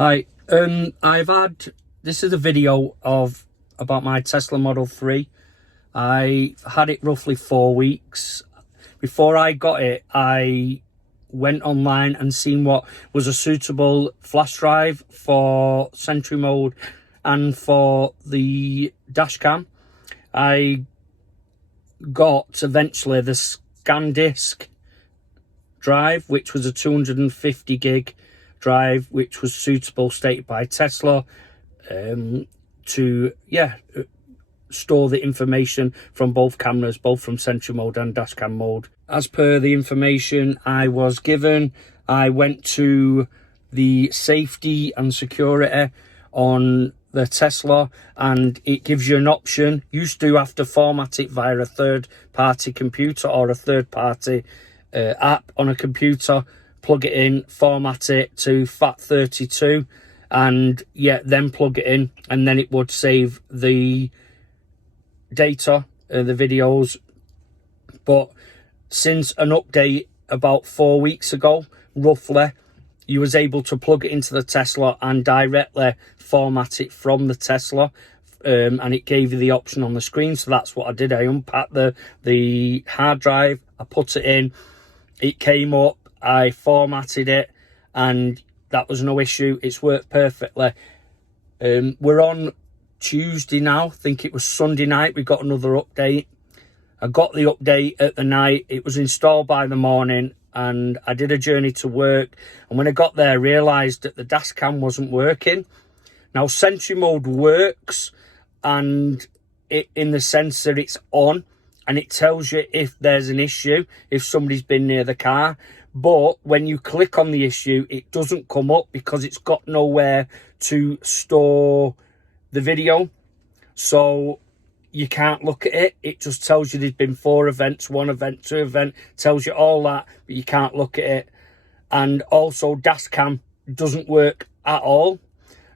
Hi, this is a video about my Tesla Model 3. I had it roughly 4 weeks. Before I got it, I went online and seen what was a suitable flash drive for Sentry mode and for the Dashcam. I got eventually the Scandisk drive, which was a 250 gig drive, which was suitable, stated by Tesla, to store the information from both cameras, both from Sentry mode and Dashcam mode. As per the information I was given, I went to the safety and security on the Tesla, and it gives you an option. You used to have to format it via a third-party computer or a third-party app on a computer, plug it in, format it to FAT32, and then plug it in, and then it would save the data, the videos. But since an update about 4 weeks ago, roughly, you was able to plug it into the Tesla and directly format it from the Tesla, and it gave you the option on the screen. So that's what I did. I unpacked the hard drive, I put it in, it came up, I formatted it, and that was no issue. It's worked perfectly. We're on Tuesday now. I think it was Sunday night we got another update. I got the update at the night. It was installed by the morning, and I did a journey to work, and when I got there I realised that the Dashcam wasn't working. Now, Sentry mode works, and in the sense that it's on and it tells you if there's an issue, if somebody's been near the car. But when you click on the issue, it doesn't come up because it's got nowhere to store the video. So you can't look at it. It just tells you there's been 4 events, 1 event, 2 event, tells you all that, but you can't look at it. And also Dashcam doesn't work at all.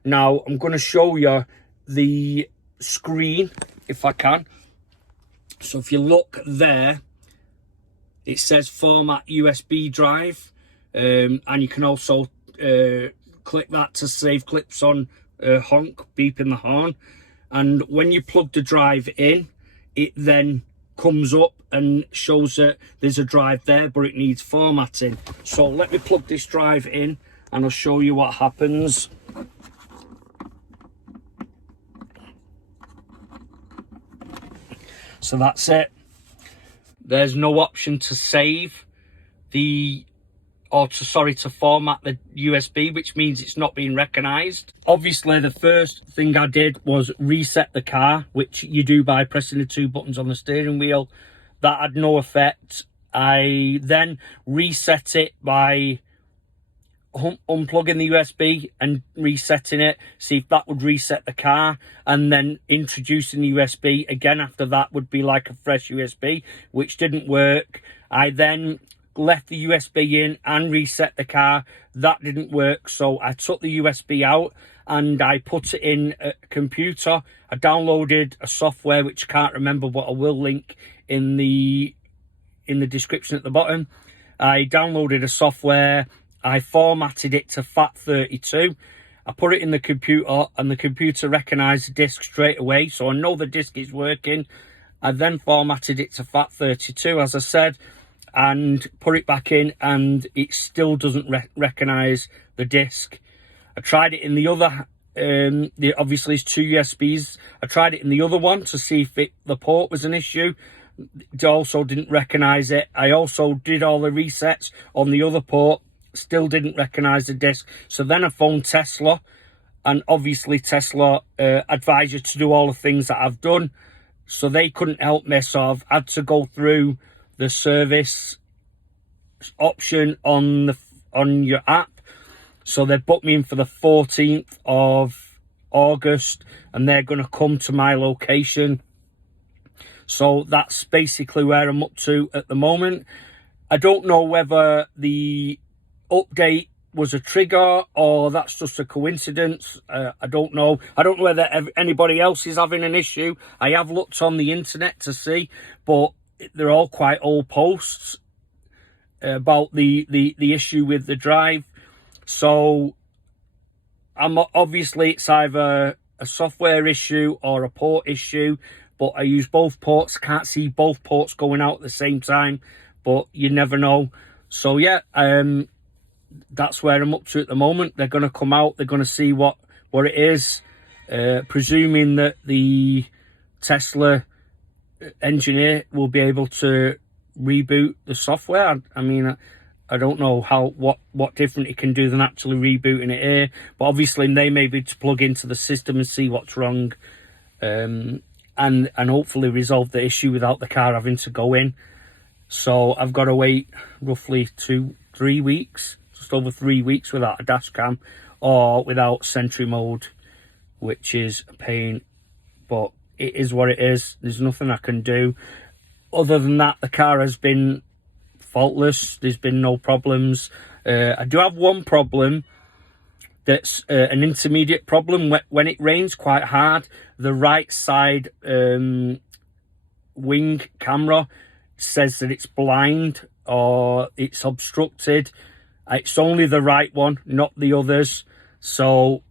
Now, I'm going to show you the screen if I can. So if you look there, it says format USB drive, and you can also click that to save clips on honk, beeping the horn. And when you plug the drive in, it then comes up and shows that there's a drive there, but it needs formatting. So let me plug this drive in and I'll show you what happens. So that's it. There's no option to save to format the USB, which means it's not being recognized. Obviously, the first thing I did was reset the car, which you do by pressing the 2 buttons on the steering wheel. That had no effect. I then reset it by unplugging the USB and resetting it, see if that would reset the car, and then introducing the USB again after that would be like a fresh USB, which didn't work. I then left the USB in and reset the car. That didn't work, so I took the USB out and I put it in a computer. I downloaded a software which I can't remember, but I will link in the description at the bottom. I downloaded a software, I formatted it to FAT32. I put it in the computer and the computer recognised the disk straight away, so I know the disk is working. I then formatted it to FAT32, as I said, and put it back in, and it still doesn't recognise the disk. I tried it in the other, obviously it's 2 USBs. I tried it in the other one to see if the port was an issue. It also didn't recognise it. I also did all the resets on the other port, still didn't recognise the disk. So then I phoned Tesla, and obviously Tesla advised you to do all the things that I've done, so they couldn't help me. So I've had to go through the service option on your app. So they booked me in for the 14th of August, and they're going to come to my location. So that's basically where I'm up to at the moment. I don't know whether the update was a trigger or that's just a coincidence. I don't know. I don't know whether anybody else is having an issue. I have looked on the internet to see, but they're all quite old posts about the issue with the drive. So obviously it's either a software issue or a port issue, but I use both ports. Can't see both ports going out at the same time, but you never know. So yeah, that's where I'm up to at the moment. They're going to come out, they're going to see what it is, presuming that the Tesla engineer will be able to reboot the software. I mean, I don't know what different it can do than actually rebooting it here, but obviously they may be to plug into the system and see what's wrong, and hopefully resolve the issue without the car having to go in. So I've got to wait roughly 2-3 weeks, just over 3 weeks without a dash cam or without sentry mode, which is a pain, but it is what it is. There's nothing I can do. Other than that, the car has been faultless. There's been no problems. I do have one problem that's an intermediate problem. When it rains quite hard, the right side wing camera says that it's blind or it's obstructed. It's only the right one, not the others. So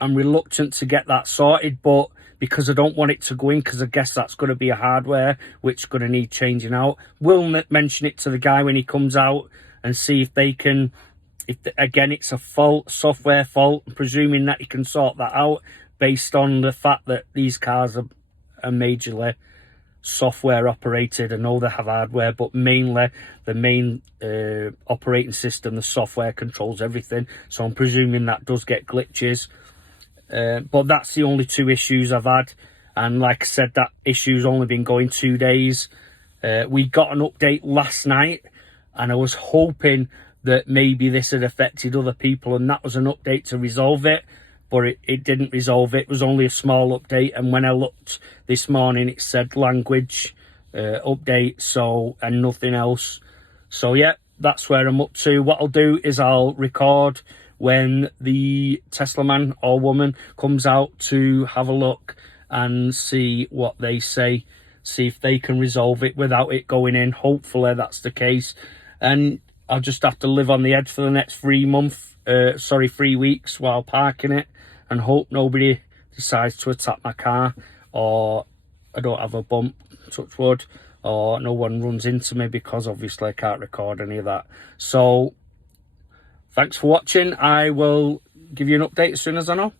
I'm reluctant to get that sorted, but because I don't want it to go in, because I guess that's going to be a hardware which is going to need changing out. We'll mention it to the guy when he comes out and see if they can, again it's a fault, software fault, presuming that he can sort that out based on the fact that these cars are majorly software operated. I know they have hardware, but mainly the main operating system, the software controls everything. So I'm presuming that does get glitches. But that's the only two issues I've had, and like I said, that issue's only been going 2 days. We got an update last night, and I was hoping that maybe this had affected other people, and that was an update to resolve it, but it didn't resolve it. It was only a small update, and when I looked this morning, it said language update, so, and nothing else. So yeah, that's where I'm up to. What I'll do is I'll record when the Tesla man or woman comes out to have a look and see what they say, see if they can resolve it without it going in. Hopefully that's the case, and I'll just have to live on the edge for the next 3 weeks while parking it, and hope nobody decides to attack my car, or I don't have a bump, touch wood, or no one runs into me, because obviously I can't record any of that. So thanks for watching. I will give you an update as soon as I know.